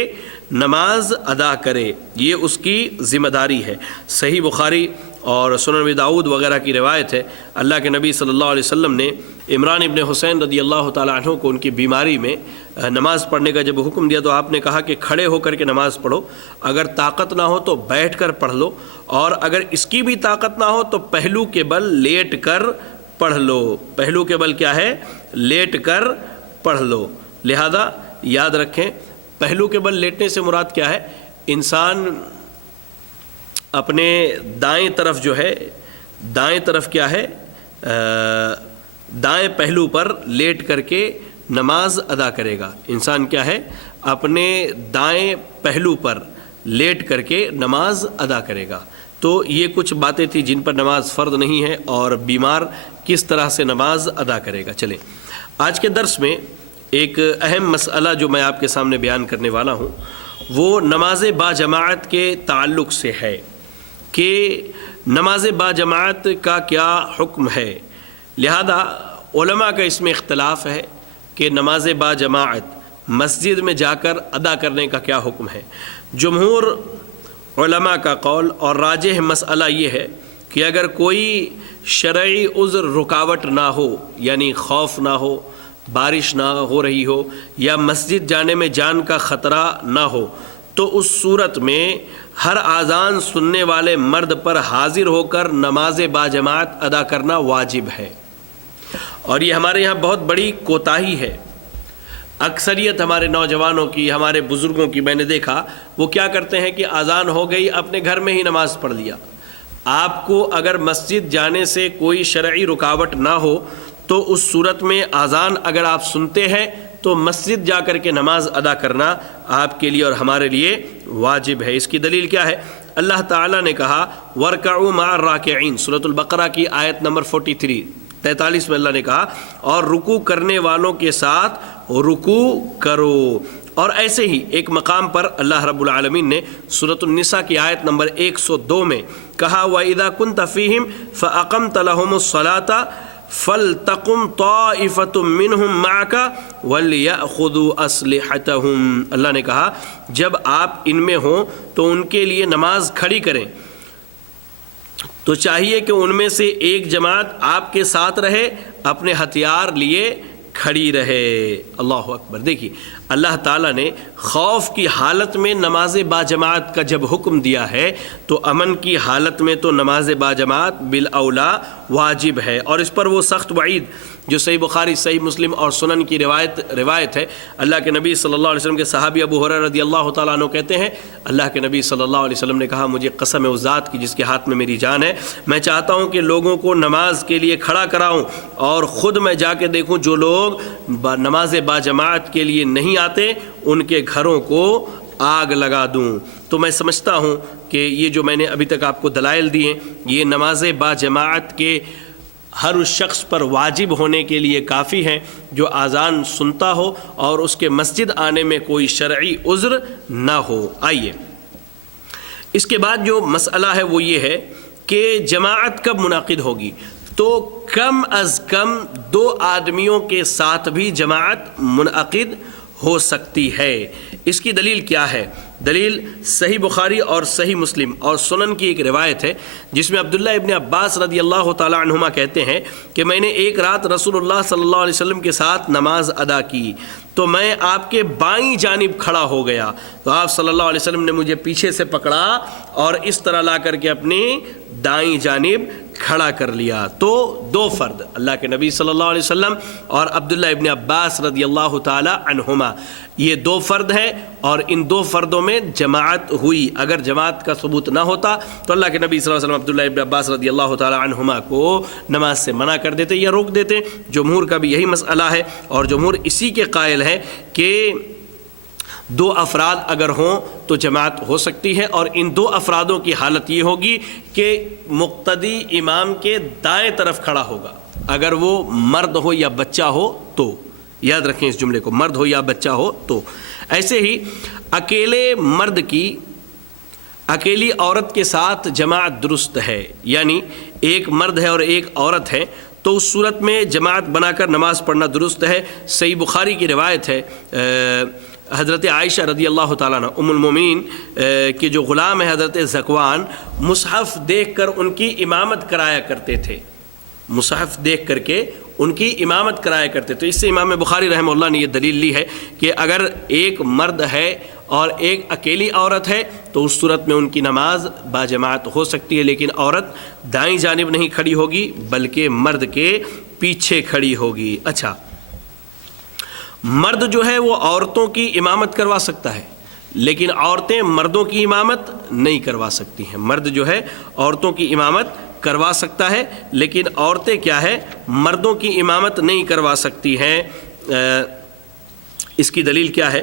نماز ادا کرے، یہ اس کی ذمہ داری ہے۔ صحیح بخاری اور سنن ابی داؤد وغیرہ کی روایت ہے، اللہ کے نبی صلی اللہ علیہ وسلم نے عمران ابن حسین رضی اللہ تعالیٰ عنہ کو ان کی بیماری میں نماز پڑھنے کا جب حکم دیا تو آپ نے کہا کہ کھڑے ہو کر کے نماز پڑھو، اگر طاقت نہ ہو تو بیٹھ کر پڑھ لو، اور اگر اس کی بھی طاقت نہ ہو تو پہلو کے بل لیٹ کر پڑھ لو۔ پہلو کے بل کیا ہے؟ لیٹ کر پڑھ لو۔ لہذا یاد رکھیں پہلو کے بل لیٹنے سے مراد کیا ہے؟ انسان اپنے دائیں طرف جو ہے، دائیں طرف کیا ہے، دائیں پہلو پر لیٹ کر کے نماز ادا کرے گا۔ انسان کیا ہے اپنے دائیں پہلو پر لیٹ کر کے نماز ادا کرے گا۔ تو یہ کچھ باتیں تھیں جن پر نماز فرض نہیں ہے اور بیمار کس طرح سے نماز ادا کرے گا۔ چلیں آج کے درس میں ایک اہم مسئلہ جو میں آپ کے سامنے بیان کرنے والا ہوں وہ نماز با جماعت کے تعلق سے ہے کہ نماز با جماعت کا کیا حکم ہے۔ لہذا علماء کا اس میں اختلاف ہے کہ نماز با جماعت مسجد میں جا کر ادا کرنے کا کیا حکم ہے۔ جمہور علماء کا قول اور راجح مسئلہ یہ ہے کہ اگر کوئی شرعی عذر رکاوٹ نہ ہو، یعنی خوف نہ ہو، بارش نہ ہو رہی ہو، یا مسجد جانے میں جان کا خطرہ نہ ہو، تو اس صورت میں ہر اذان سننے والے مرد پر حاضر ہو کر نماز باجماعت ادا کرنا واجب ہے۔ اور یہ ہمارے یہاں بہت بڑی کوتاہی ہے۔ اکثریت ہمارے نوجوانوں کی، ہمارے بزرگوں کی میں نے دیکھا، وہ کیا کرتے ہیں کہ اذان ہو گئی، اپنے گھر میں ہی نماز پڑھ لیا۔ آپ کو اگر مسجد جانے سے کوئی شرعی رکاوٹ نہ ہو تو اس صورت میں اذان اگر آپ سنتے ہیں تو مسجد جا کر کے نماز ادا کرنا آپ کے لیے اور ہمارے لیے واجب ہے۔ اس کی دلیل کیا ہے؟ اللہ تعالیٰ نے کہا وَارْكَعُوا مَعَ الرَّاكِعِينَ، سورۃ البقرہ کی آیت نمبر 43 میں اللہ نے کہا اور رکوع کرنے والوں کے ساتھ رکوع کرو۔ اور ایسے ہی ایک مقام پر اللہ رب العالمین نے سورۃ النساء کی آیت نمبر 102 میں کہا وَإِذَا كُنْتَ فِيهِمْ فَأَقَمْتَ لَهُمُ الصَّلَاةَ فَلْتَقُمْ طَائِفَةٌ مِّنْهُمْ مَعَكَ وَلْيَأْخُذُوا أَسْلِحَتَهُمْ، اللہ نے کہا جب آپ ان میں ہوں تو ان کے لیے نماز کھڑی کریں، تو چاہیے کہ ان میں سے ایک جماعت آپ کے ساتھ رہے، اپنے ہتھیار لیے کھڑی رہے۔ اللہ اکبر۔ دیکھیے اللہ تعالیٰ نے خوف کی حالت میں نماز باجماعت کا جب حکم دیا ہے تو امن کی حالت میں تو نماز باجماعت بالاولا واجب ہے۔ اور اس پر وہ سخت وعید جو صحیح بخاری، صحیح مسلم اور سنن کی روایت ہے، اللہ کے نبی صلی اللہ علیہ وسلم کے صحابی ابو ہریرہ رضی اللہ تعالیٰ عنہ کہتے ہیں اللہ کے نبی صلی اللہ علیہ وسلم نے کہا مجھے قسم ہے اس ذات کی جس کے ہاتھ میں میری جان ہے، میں چاہتا ہوں کہ لوگوں کو نماز کے لیے کھڑا کراؤں اور خود میں جا کے دیکھوں جو لوگ نماز باجماعت کے لیے نہیں آتے ان کے گھروں کو آگ لگا دوں۔ تو میں سمجھتا ہوں کہ یہ جو میں نے ابھی تک آپ کو دلائل دیے یہ نماز باجماعت کے ہر اس شخص پر واجب ہونے کے لیے کافی ہیں جو اذان سنتا ہو اور اس کے مسجد آنے میں کوئی شرعی عذر نہ ہو۔ آئیے اس کے بعد جو مسئلہ ہے وہ یہ ہے کہ جماعت کب منعقد ہوگی؟ تو کم از کم 2 آدمیوں کے ساتھ بھی جماعت منعقد ہو سکتی ہے۔ اس کی دلیل کیا ہے؟ دلیل صحیح بخاری اور صحیح مسلم اور سنن کی ایک روایت ہے جس میں عبداللہ ابن عباس رضی اللہ تعالی عنہما کہتے ہیں کہ میں نے ایک رات رسول اللہ صلی اللہ علیہ وسلم کے ساتھ نماز ادا کی تو میں آپ کے بائیں جانب کھڑا ہو گیا تو آپ صلی اللہ علیہ وسلم نے مجھے پیچھے سے پکڑا اور اس طرح لا کر کے اپنی دائیں جانب کھڑا کر لیا۔ تو 2 فرد اللہ کے نبی صلی اللہ علیہ وسلم اور عبداللہ ابن عباس رضی اللہ تعالی عنہما، یہ 2 فرد ہیں اور ان 2 فردوں میں جماعت ہوئی۔ اگر جماعت کا ثبوت نہ ہوتا تو اللہ کے نبی صلی اللہ علیہ وسلم عبداللہ ابن عباس رضی اللہ تعالی عنہما کو نماز سے منع کر دیتے یا روک دیتے۔ جمہور کا بھی یہی مسئلہ ہے اور جمہور اسی کے قائل ہے کہ 2 افراد اگر ہوں تو جماعت ہو سکتی ہے، اور ان 2 افرادوں کی حالت یہ ہوگی کہ مقتدی امام کے دائیں طرف کھڑا ہوگا، اگر وہ مرد ہو یا بچہ ہو تو، یاد رکھیں اس جملے کو، مرد ہو یا بچہ ہو تو۔ ایسے ہی اکیلے مرد کی اکیلی عورت کے ساتھ جماعت درست ہے، یعنی ایک مرد ہے اور ایک عورت ہے تو اس صورت میں جماعت بنا کر نماز پڑھنا درست ہے۔ صحیح بخاری کی روایت ہے حضرت عائشہ رضی اللہ تعالیٰ عنہ ام المومنین کے جو غلام ہے حضرت زکوان مصحف دیکھ کر ان کی امامت کرایا کرتے تھے، مصحف دیکھ کر کے ان کی امامت کرایا کرتے تھے۔ اس سے امام بخاری رحمہ اللہ نے یہ دلیل لی ہے کہ اگر ایک مرد ہے اور ایک اکیلی عورت ہے تو اس صورت میں ان کی نماز باجماعت ہو سکتی ہے، لیکن عورت دائیں جانب نہیں کھڑی ہوگی بلکہ مرد کے پیچھے کھڑی ہوگی۔ اچھا، مرد جو ہے وہ عورتوں کی امامت کروا سکتا ہے لیکن عورتیں مردوں کی امامت نہیں کروا سکتی ہیں۔ مرد جو ہے عورتوں کی امامت کروا سکتا ہے لیکن عورتیں کیا ہے، مردوں کی امامت نہیں کروا سکتی ہیں۔ اس کی دلیل کیا ہے؟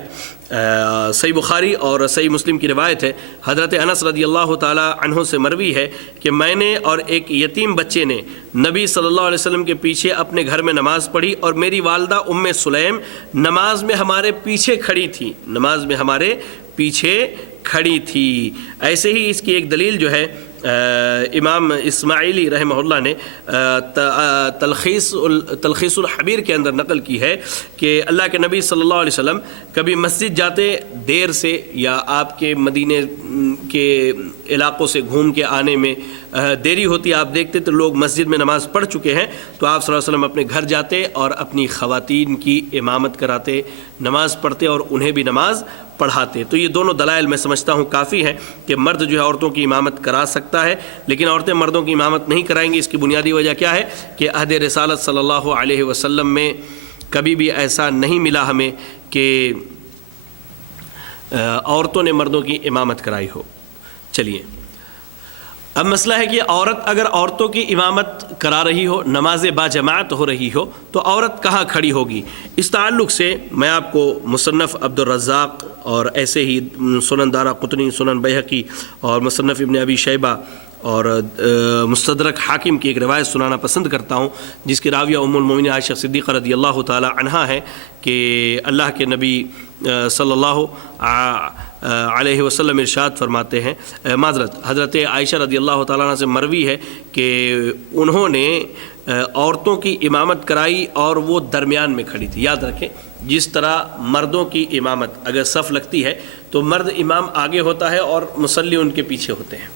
صحیح بخاری اور صحیح مسلم کی روایت ہے، حضرت انس رضی اللہ تعالی عنہ سے مروی ہے کہ میں نے اور ایک یتیم بچے نے نبی صلی اللہ علیہ وسلم کے پیچھے اپنے گھر میں نماز پڑھی اور میری والدہ ام سلیم نماز میں ہمارے پیچھے کھڑی تھی، نماز میں ہمارے پیچھے کھڑی تھی۔ ایسے ہی اس کی ایک دلیل جو ہے امام اسماعیلی رحمہ اللہ نے تلخیص الحبیر کے اندر نقل کی ہے کہ اللہ کے نبی صلی اللہ علیہ وسلم کبھی مسجد جاتے دیر سے یا آپ کے مدینے کے علاقوں سے گھوم کے آنے میں دیری ہوتی، آپ دیکھتے تو لوگ مسجد میں نماز پڑھ چکے ہیں، تو آپ صلی اللہ علیہ وسلم اپنے گھر جاتے اور اپنی خواتین کی امامت کراتے، نماز پڑھتے اور انہیں بھی نماز پڑھاتے۔ تو یہ دونوں دلائل میں سمجھتا ہوں کافی ہیں کہ مرد جو ہے عورتوں کی امامت کرا سکتا ہے، لیکن عورتیں مردوں کی امامت نہیں کرائیں گی۔ اس کی بنیادی وجہ کیا ہے کہ عہد رسالت صلی اللہ علیہ وسلم میں کبھی بھی ایسا نہیں ملا ہمیں کہ عورتوں نے مردوں کی امامت کرائی ہو۔ چلیے، اب مسئلہ ہے کہ عورت اگر عورتوں کی امامت کرا رہی ہو، نماز با جماعت ہو رہی ہو، تو عورت کہاں کھڑی ہوگی؟ اس تعلق سے میں آپ کو مصنف عبد الرزاق اور ایسے ہی سنن دارقطنی، سنن بیہقی اور مصنف ابن ابی شیبہ اور مستدرک حاکم کی ایک روایت سنانا پسند کرتا ہوں، جس کی راویہ ام المومنین عائشہ صدیقہ رضی اللہ تعالی عنہا ہے کہ اللہ کے نبی صلی اللہ علیہ وسلم ارشاد فرماتے ہیں، معذرت حضرت عائشہ رضی اللہ تعالیٰ عنہ سے مروی ہے کہ انہوں نے عورتوں کی امامت کرائی اور وہ درمیان میں کھڑی تھی۔ یاد رکھیں، جس طرح مردوں کی امامت اگر صف لگتی ہے تو مرد امام آگے ہوتا ہے اور مصلی ان کے پیچھے ہوتے ہیں،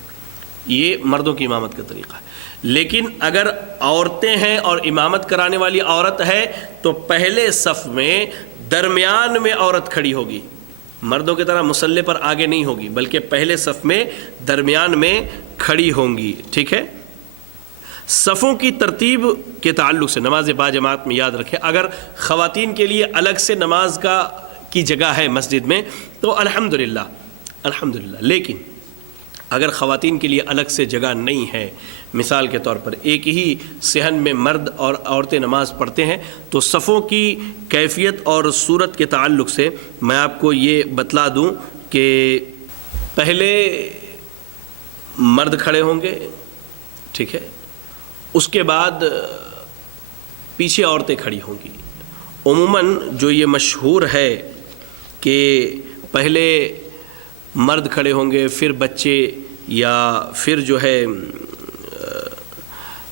یہ مردوں کی امامت کا طریقہ ہے۔ لیکن اگر عورتیں ہیں اور امامت کرانے والی عورت ہے تو پہلے صف میں درمیان میں عورت کھڑی ہوگی، مردوں کی طرح مصلی پر آگے نہیں ہوگی، بلکہ پہلے صف میں درمیان میں کھڑی ہوں گی۔ ٹھیک ہے، صفوں کی ترتیب کے تعلق سے نماز با جماعت میں یاد رکھیں، اگر خواتین کے لیے الگ سے نماز کی جگہ ہے مسجد میں تو الحمدللہ، لیکن اگر خواتین کے لیے الگ سے جگہ نہیں ہے، مثال کے طور پر ایک ہی صحن میں مرد اور عورتیں نماز پڑھتے ہیں، تو صفوں کی کیفیت اور صورت کے تعلق سے میں آپ کو یہ بتلا دوں کہ پہلے مرد کھڑے ہوں گے، ٹھیک ہے، اس کے بعد پیچھے عورتیں کھڑی ہوں گی۔ عموماً جو یہ مشہور ہے کہ پہلے مرد کھڑے ہوں گے، پھر بچے، یا پھر جو ہے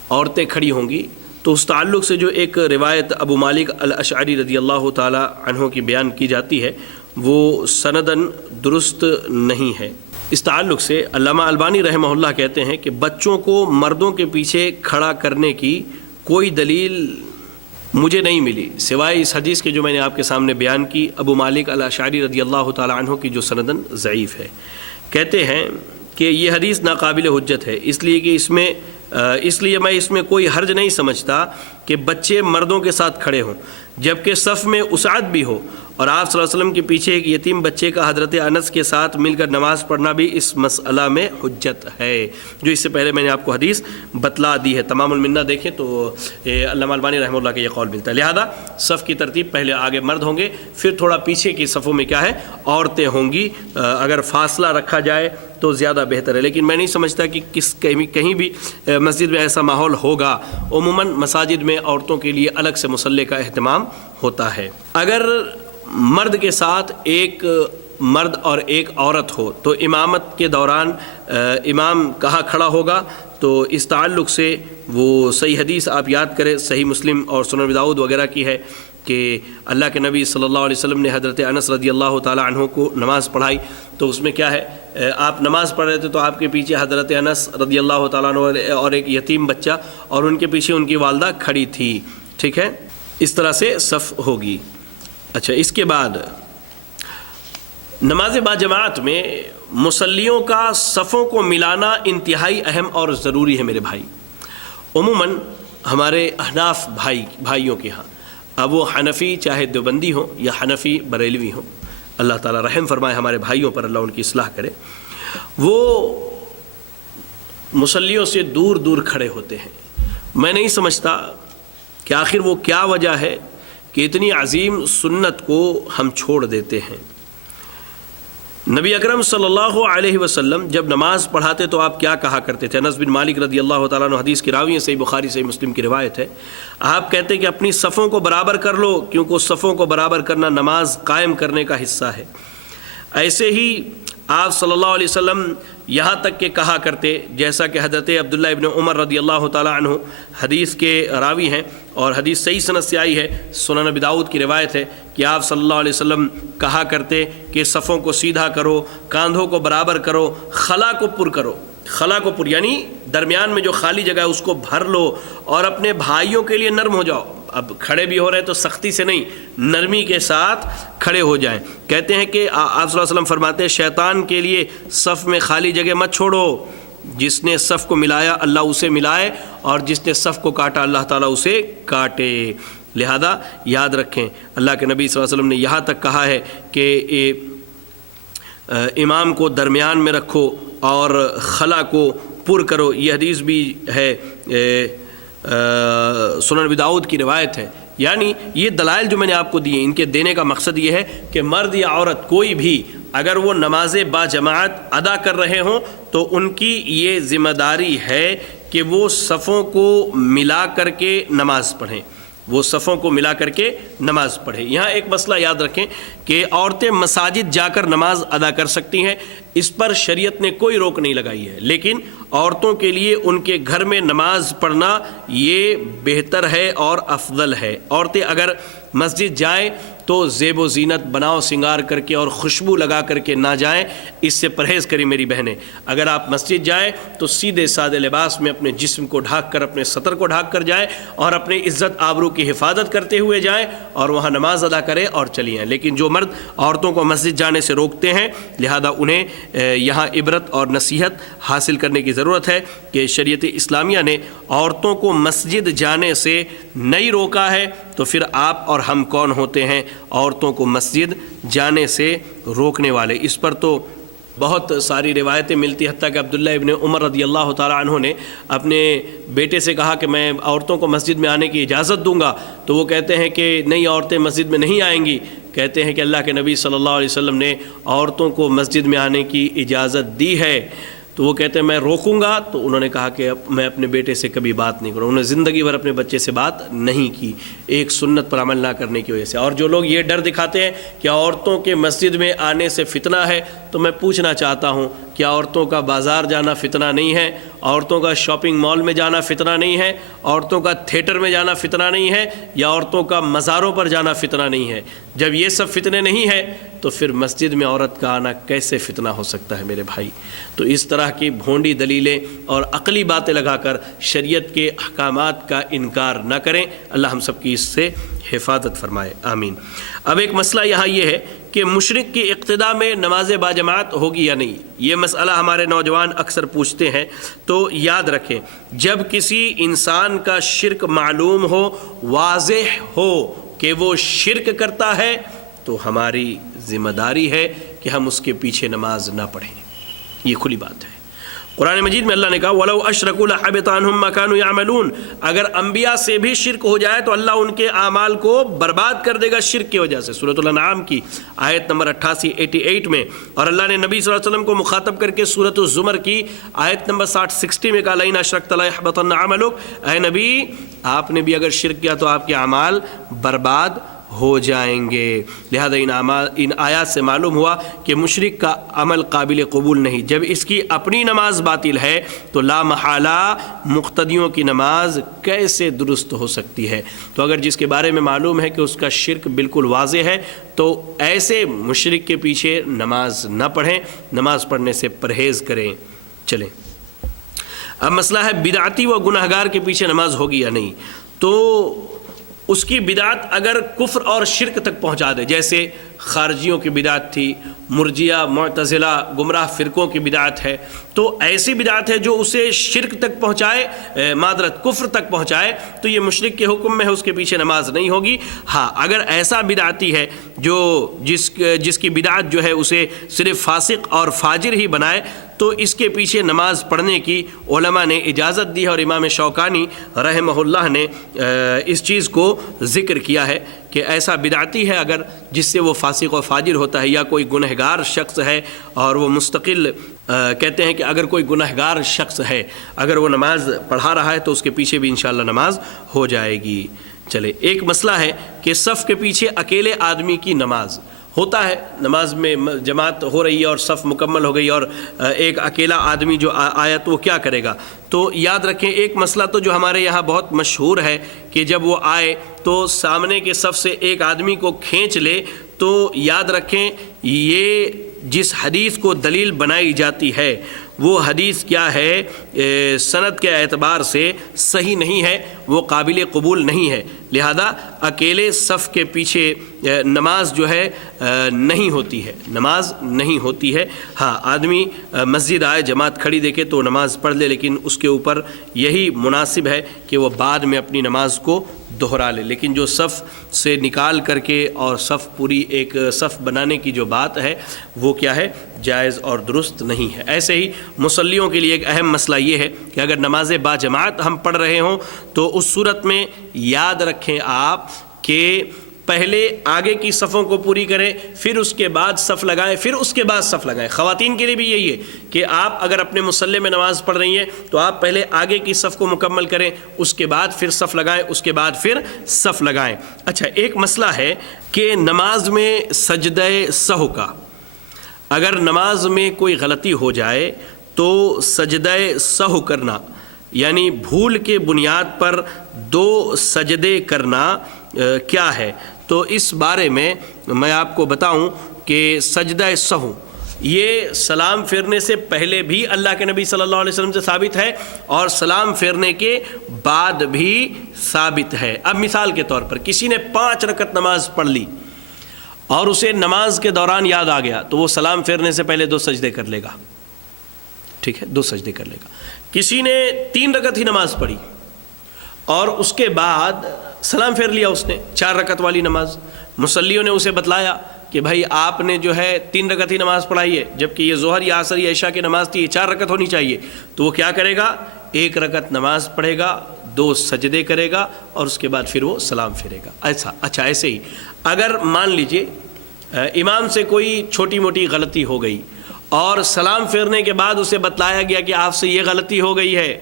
عورتیں کھڑی ہوں گی، تو اس تعلق سے جو ایک روایت ابو مالک الاشعری رضی اللہ تعالی عنہ کی بیان کی جاتی ہے وہ سنداً درست نہیں ہے۔ اس تعلق سے علامہ البانی رحمہ اللہ کہتے ہیں کہ بچوں کو مردوں کے پیچھے کھڑا کرنے کی کوئی دلیل مجھے نہیں ملی سوائے اس حدیث کے جو میں نے آپ کے سامنے بیان کی، ابو مالک الاشعری رضی اللہ تعالی عنہ کی، جو سنداً ضعیف ہے۔ کہتے ہیں کہ یہ حدیث ناقابل حجت ہے، اس لیے میں اس میں کوئی حرج نہیں سمجھتا کہ بچے مردوں کے ساتھ کھڑے ہوں، جبکہ صف میں وسعت بھی ہو، اور آپ صلی اللہ علیہ وسلم کے پیچھے ایک یتیم بچے کا حضرت انس کے ساتھ مل کر نماز پڑھنا بھی اس مسئلہ میں حجت ہے، جو اس سے پہلے میں نے آپ کو حدیث بتلا دی ہے۔ تمام المنہ دیکھیں تو علامہ البانی رحمہ اللہ کا یہ قول ملتا ہے۔ لہذا صف کی ترتیب پہلے آگے مرد ہوں گے، پھر تھوڑا پیچھے کی صفوں میں کیا ہے، عورتیں ہوں گی۔ اگر فاصلہ رکھا جائے تو زیادہ بہتر ہے، لیکن میں نہیں سمجھتا کہ کہیں بھی مسجد میں ایسا ماحول ہوگا۔ عموماً مساجد میں عورتوں کے لیے الگ سے مصلی کا اہتمام ہوتا ہے۔ اگر مرد کے ساتھ ایک مرد اور ایک عورت ہو تو امامت کے دوران امام کہاں کھڑا ہوگا؟ تو اس تعلق سے وہ صحیح حدیث آپ یاد کریں، صحیح مسلم اور سنن ابی داؤد وغیرہ کی ہے کہ اللہ کے نبی صلی اللہ علیہ وسلم نے حضرت انس رضی اللہ تعالی عنہ کو نماز پڑھائی، تو اس میں کیا ہے، آپ نماز پڑھ رہے تھے تو آپ کے پیچھے حضرت انس رضی اللہ تعالیٰ عنہ اور ایک یتیم بچہ، اور ان کے پیچھے ان کی والدہ کھڑی تھی۔ ٹھیک ہے، اس طرح سے صف ہوگی۔ اچھا، اس کے بعد نماز با جماعت میں مصلیوں کا صفوں کو ملانا انتہائی اہم اور ضروری ہے میرے بھائی۔ عموماً ہمارے احناف بھائیوں کے ہاں، اب وہ حنفی چاہے دیوبندی ہوں یا حنفی بریلوی ہوں، اللہ تعالیٰ رحم فرمائے ہمارے بھائیوں پر، اللہ ان کی اصلاح کرے، وہ مصلیوں سے دور دور کھڑے ہوتے ہیں۔ میں نہیں سمجھتا کہ آخر وہ کیا وجہ ہے کہ اتنی عظیم سنت کو ہم چھوڑ دیتے ہیں۔ نبی اکرم صلی اللہ علیہ وسلم جب نماز پڑھاتے تو آپ کیا کہا کرتے تھے؟ انس بن مالک رضی اللہ تعالیٰ عنہ حدیث کی راوی ہے، صحیح بخاری صحیح مسلم کی روایت ہے، آپ کہتے ہیں کہ اپنی صفوں کو برابر کر لو، کیونکہ صفوں کو برابر کرنا نماز قائم کرنے کا حصہ ہے۔ ایسے ہی آپ صلی اللہ علیہ وسلم یہاں تک کہ کہا کرتے، جیسا کہ حضرت عبداللہ ابن عمر رضی اللہ تعالیٰ عنہ حدیث کے راوی ہیں اور حدیث صحیح سند سے آئی ہے، سنن ابی داؤد کی روایت ہے کہ آپ صلی اللہ علیہ وسلم کہا کرتے کہ صفوں کو سیدھا کرو، کاندھوں کو برابر کرو، خلا کو پر کرو۔ خلا کو پر یعنی درمیان میں جو خالی جگہ ہے اس کو بھر لو اور اپنے بھائیوں کے لیے نرم ہو جاؤ۔ اب کھڑے بھی ہو رہے تو سختی سے نہیں، نرمی کے ساتھ کھڑے ہو جائیں۔ کہتے ہیں کہ آپ صلی اللہ علیہ وسلم فرماتے ہیں شیطان کے لیے صف میں خالی جگہ مت چھوڑو، جس نے صف کو ملایا اللہ اسے ملائے، اور جس نے صف کو کاٹا اللہ تعالیٰ اسے کاٹے۔ لہذا یاد رکھیں، اللہ کے نبی صلی اللہ علیہ وسلم نے یہاں تک کہا ہے کہ امام کو درمیان میں رکھو اور خلا کو پر کرو۔ یہ حدیث بھی ہے، سنن ابی داؤد کی روایت ہے۔ یعنی یہ دلائل جو میں نے آپ کو دیے، ان کے دینے کا مقصد یہ ہے کہ مرد یا عورت کوئی بھی اگر وہ نماز با جماعت ادا کر رہے ہوں تو ان کی یہ ذمہ داری ہے کہ وہ صفوں کو ملا کر کے نماز پڑھیں، وہ صفوں کو ملا کر کے نماز پڑھیں۔ یہاں ایک مسئلہ یاد رکھیں کہ عورتیں مساجد جا کر نماز ادا کر سکتی ہیں، اس پر شریعت نے کوئی روک نہیں لگائی ہے، لیکن عورتوں کے لیے ان کے گھر میں نماز پڑھنا یہ بہتر ہے اور افضل ہے۔ عورتیں اگر مسجد جائیں تو زیب و زینت بناؤ سنگار کر کے اور خوشبو لگا کر کے نہ جائیں، اس سے پرہیز کریں میری بہنیں۔ اگر آپ مسجد جائیں تو سیدھے سادے لباس میں اپنے جسم کو ڈھانک کر، اپنے سطر کو ڈھانک کر جائیں اور اپنی عزت آبرو کی حفاظت کرتے ہوئے جائیں اور وہاں نماز ادا کریں اور چلی آئیں۔ لیکن جو مرد عورتوں کو مسجد جانے سے روکتے ہیں، لہذا انہیں یہاں عبرت اور نصیحت حاصل کرنے کی ضرورت ہے کہ شریعت اسلامیہ نے عورتوں کو مسجد جانے سے نہیں روکا ہے، تو پھر آپ اور ہم کون ہوتے ہیں عورتوں کو مسجد جانے سے روکنے والے؟ اس پر تو بہت ساری روایتیں ملتی، حتیٰ کہ عبداللہ ابن عمر رضی اللہ تعالیٰ عنہ نے اپنے بیٹے سے کہا کہ میں عورتوں کو مسجد میں آنے کی اجازت دوں گا، تو وہ کہتے ہیں کہ نہیں، عورتیں مسجد میں نہیں آئیں گی۔ کہتے ہیں کہ اللہ کے نبی صلی اللہ علیہ وسلم نے عورتوں کو مسجد میں آنے کی اجازت دی ہے، تو وہ کہتے ہیں میں روکوں گا، تو انہوں نے کہا کہ میں اپنے بیٹے سے کبھی بات نہیں کروں۔ انہوں نے زندگی بھر اپنے بچے سے بات نہیں کی، ایک سنت پر عمل نہ کرنے کی وجہ سے۔ اور جو لوگ یہ ڈر دکھاتے ہیں کہ عورتوں کے مسجد میں آنے سے فتنہ ہے، تو میں پوچھنا چاہتا ہوں کیا عورتوں کا بازار جانا فتنہ نہیں ہے؟ عورتوں کا شاپنگ مال میں جانا فتنہ نہیں ہے؟ عورتوں کا تھیٹر میں جانا فتنہ نہیں ہے؟ یا عورتوں کا مزاروں پر جانا فتنہ نہیں ہے؟ جب یہ سب فتنے نہیں ہیں تو پھر مسجد میں عورت کا آنا کیسے فتنہ ہو سکتا ہے میرے بھائی؟ تو اس طرح کی بھونڈی دلیلیں اور عقلی باتیں لگا کر شریعت کے احکامات کا انکار نہ کریں۔ اللہ ہم سب کی اس سے حفاظت فرمائے، آمین۔ اب ایک مسئلہ یہاں یہ ہے کہ مشرک کی اقتداء میں نماز باجماعت ہوگی یا نہیں، یہ مسئلہ ہمارے نوجوان اکثر پوچھتے ہیں۔ تو یاد رکھیں، جب کسی انسان کا شرک معلوم ہو، واضح ہو کہ وہ شرک کرتا ہے، تو ہماری ذمہ داری ہے کہ ہم اس کے پیچھے نماز نہ پڑھیں، یہ کھلی بات ہے۔ قرآن مجید میں اللہ نے کہا وَلَوْ أَشْرَكُوا لَحَبِطَ عَنْهُمْ مَا كَانُوا يَعْمَلُونَ، اگر انبیاء سے بھی شرک ہو جائے تو اللہ ان کے اعمال کو برباد کر دے گا شرک کی وجہ سے۔ سورۃ الانعام کی آیت نمبر 88 میں، اور اللہ نے نبی صلی اللہ علیہ وسلم کو مخاطب کر کے سورۃ الزمر کی آیت نمبر 60 میں کہا لَئِنْ أَشْرَكْتَ لَيَحْبَطَنَّ عَمَلُكَ، اے نبی آپ نے بھی اگر شرک کیا تو آپ کے اعمال برباد ہو جائیں گے۔ لہذا ان آیات سے معلوم ہوا کہ مشرک کا عمل قابل قبول نہیں۔ جب اس کی اپنی نماز باطل ہے تو لا محالہ مقتدیوں کی نماز کیسے درست ہو سکتی ہے؟ تو اگر جس کے بارے میں معلوم ہے کہ اس کا شرک بالکل واضح ہے تو ایسے مشرک کے پیچھے نماز نہ پڑھیں، نماز پڑھنے سے پرہیز کریں۔ چلیں، اب مسئلہ ہے بدعتی و گناہگار کے پیچھے نماز ہوگی یا نہیں۔ تو اس کی بدعت اگر کفر اور شرک تک پہنچا دے، جیسے خارجیوں کی بدعت تھی، مرجیہ معتزلہ گمراہ فرقوں کی بدعت ہے، تو ایسی بدعت ہے جو اسے شرک تک پہنچائے، معذرت کفر تک پہنچائے، تو یہ مشرک کے حکم میں ہے، اس کے پیچھے نماز نہیں ہوگی۔ ہاں، اگر ایسا بدعتی ہے جو جس کی بدعت جو ہے اسے صرف فاسق اور فاجر ہی بنائے، تو اس کے پیچھے نماز پڑھنے کی علماء نے اجازت دی ہے، اور امام شوکانی رحمہ اللہ نے اس چیز کو ذکر کیا ہے کہ ایسا بدعتی ہے اگر جس سے وہ فاسق و فاجر ہوتا ہے، یا کوئی گنہگار شخص ہے اور وہ مستقل کہتے ہیں کہ اگر کوئی گنہگار شخص ہے، اگر وہ نماز پڑھا رہا ہے تو اس کے پیچھے بھی انشاءاللہ نماز ہو جائے گی۔ چلے، ایک مسئلہ ہے کہ صف کے پیچھے اکیلے آدمی کی نماز ہوتا ہے نماز میں جماعت ہو رہی ہے اور صف مکمل ہو گئی اور ایک اکیلا آدمی جو آیا تو وہ کیا کرے گا؟ تو یاد رکھیں ایک مسئلہ تو جو ہمارے یہاں بہت مشہور ہے کہ جب وہ آئے تو سامنے کے صف سے ایک آدمی کو کھینچ لے، تو یاد رکھیں یہ جس حدیث کو دلیل بنائی جاتی ہے وہ حدیث کیا ہے، سند کے اعتبار سے صحیح نہیں ہے، وہ قابل قبول نہیں ہے، لہذا اکیلے صف کے پیچھے نماز جو ہے نہیں ہوتی ہے، نماز نہیں ہوتی ہے۔ ہاں آدمی مسجد آئے جماعت کھڑی دیکھے تو نماز پڑھ لے، لیکن اس کے اوپر یہی مناسب ہے کہ وہ بعد میں اپنی نماز کو دہرا لے، لیکن جو صف سے نکال کر کے اور صف پوری ایک صف بنانے کی جو بات ہے وہ کیا ہے، جائز اور درست نہیں ہے۔ ایسے ہی مصلیوں کے لیے ایک اہم مسئلہ یہ ہے کہ اگر نماز با جماعت ہم پڑھ رہے ہوں تو اس صورت میں یاد رکھیں آپ کہ پہلے آگے کی صفوں کو پوری کریں، پھر اس کے بعد صف لگائیں، پھر اس کے بعد صف لگائیں۔ خواتین کے لیے بھی یہی ہے کہ آپ اگر اپنے مصلی میں نماز پڑھ رہی ہیں تو آپ پہلے آگے کی صف کو مکمل کریں، اس کے بعد پھر صف لگائیں، اس کے بعد پھر صف لگائیں۔ اچھا ایک مسئلہ ہے کہ نماز میں سجدہ سہو کا، اگر نماز میں کوئی غلطی ہو جائے تو سجدہ سہو کرنا یعنی بھول کے بنیاد پر 2 سجدے کرنا کیا ہے؟ تو اس بارے میں میں آپ کو بتاؤں کہ سجدہ سہو یہ سلام پھیرنے سے پہلے بھی اللہ کے نبی صلی اللہ علیہ وسلم سے ثابت ہے اور سلام پھیرنے کے بعد بھی ثابت ہے۔ اب مثال کے طور پر کسی نے 5 رکعت نماز پڑھ لی اور اسے نماز کے دوران یاد آ گیا تو وہ سلام پھیرنے سے پہلے 2 سجدے کر لے گا، ٹھیک ہے، 2 سجدے کر لے گا۔ کسی نے 3 رکعت ہی نماز پڑھی اور اس کے بعد سلام پھیر لیا، اس نے 4 رکعت والی نماز، مصلیوں نے اسے بتلایا کہ بھائی آپ نے جو ہے 3 رکعت ہی نماز پڑھائی ہے جبکہ یہ ظہر یا عصر یا عشاء کی نماز تھی، یہ 4 رکعت ہونی چاہیے، تو وہ کیا کرے گا؟ 1 رکعت نماز پڑھے گا، 2 سجدے کرے گا اور اس کے بعد پھر وہ سلام پھیرے گا۔ اچھا ایسے ہی اگر مان لیجئے امام سے کوئی چھوٹی موٹی غلطی ہو گئی اور سلام پھیرنے کے بعد اسے بتلایا گیا کہ آپ سے یہ غلطی ہو گئی ہے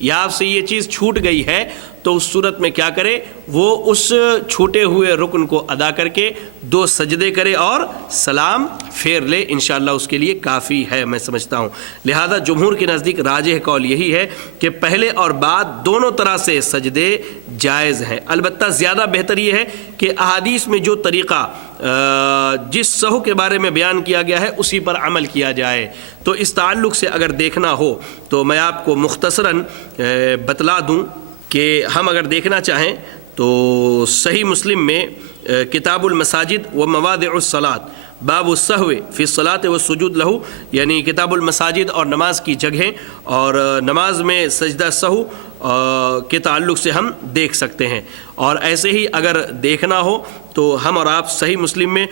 یا آپ سے یہ چیز چھوٹ گئی ہے، تو اس صورت میں کیا کرے؟ وہ اس چھوٹے ہوئے رکن کو ادا کر کے 2 سجدے کرے اور سلام پھیر لے، انشاءاللہ اس کے لیے کافی ہے میں سمجھتا ہوں۔ لہذا جمہور کے نزدیک راجح قول یہی ہے کہ پہلے اور بعد دونوں طرح سے سجدے جائز ہیں، البتہ زیادہ بہتر یہ ہے کہ احادیث میں جو طریقہ جس سہو کے بارے میں بیان کیا گیا ہے اسی پر عمل کیا جائے۔ تو اس تعلق سے اگر دیکھنا ہو تو میں آپ کو مختصراً بتلا دوں کہ ہم اگر دیکھنا چاہیں تو صحیح مسلم میں کتاب المساجد و مواضع الصلاۃ باب السہو فی الصلاۃ والسجود لہ، یعنی کتاب المساجد اور نماز کی جگہیں اور نماز میں سجدہ سہو کے تعلق سے ہم دیکھ سکتے ہیں۔ اور ایسے ہی اگر دیکھنا ہو تو ہم اور آپ صحیح مسلم میں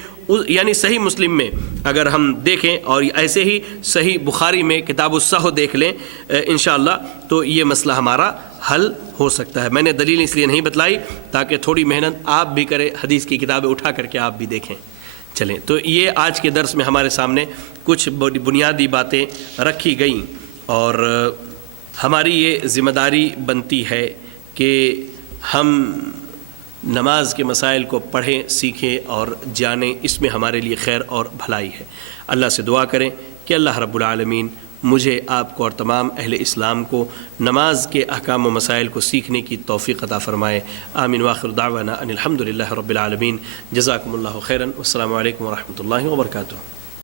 یعنی صحیح مسلم میں اگر ہم دیکھیں اور ایسے ہی صحیح بخاری میں کتاب السہو دیکھ لیں انشاءاللہ تو یہ مسئلہ ہمارا حل ہو سکتا ہے۔ میں نے دلیل اس لیے نہیں بتلائی تاکہ تھوڑی محنت آپ بھی کریں، حدیث کی کتابیں اٹھا کر کے آپ بھی دیکھیں۔ چلیں تو یہ آج کے درس میں ہمارے سامنے کچھ بنیادی باتیں رکھی گئیں اور ہماری یہ ذمہ داری بنتی ہے کہ ہم نماز کے مسائل کو پڑھیں، سیکھیں اور جانیں، اس میں ہمارے لیے خیر اور بھلائی ہے۔ اللہ سے دعا کریں کہ اللہ رب العالمین مجھے، آپ کو اور تمام اہل اسلام کو نماز کے احکام و مسائل کو سیکھنے کی توفیق عطا فرمائے۔ آمین وآخر دعوانا ان الحمد للہ رب العالمین۔ جزاکم اللہ خیرا، والسلام علیکم ورحمۃ اللہ وبرکاتہ۔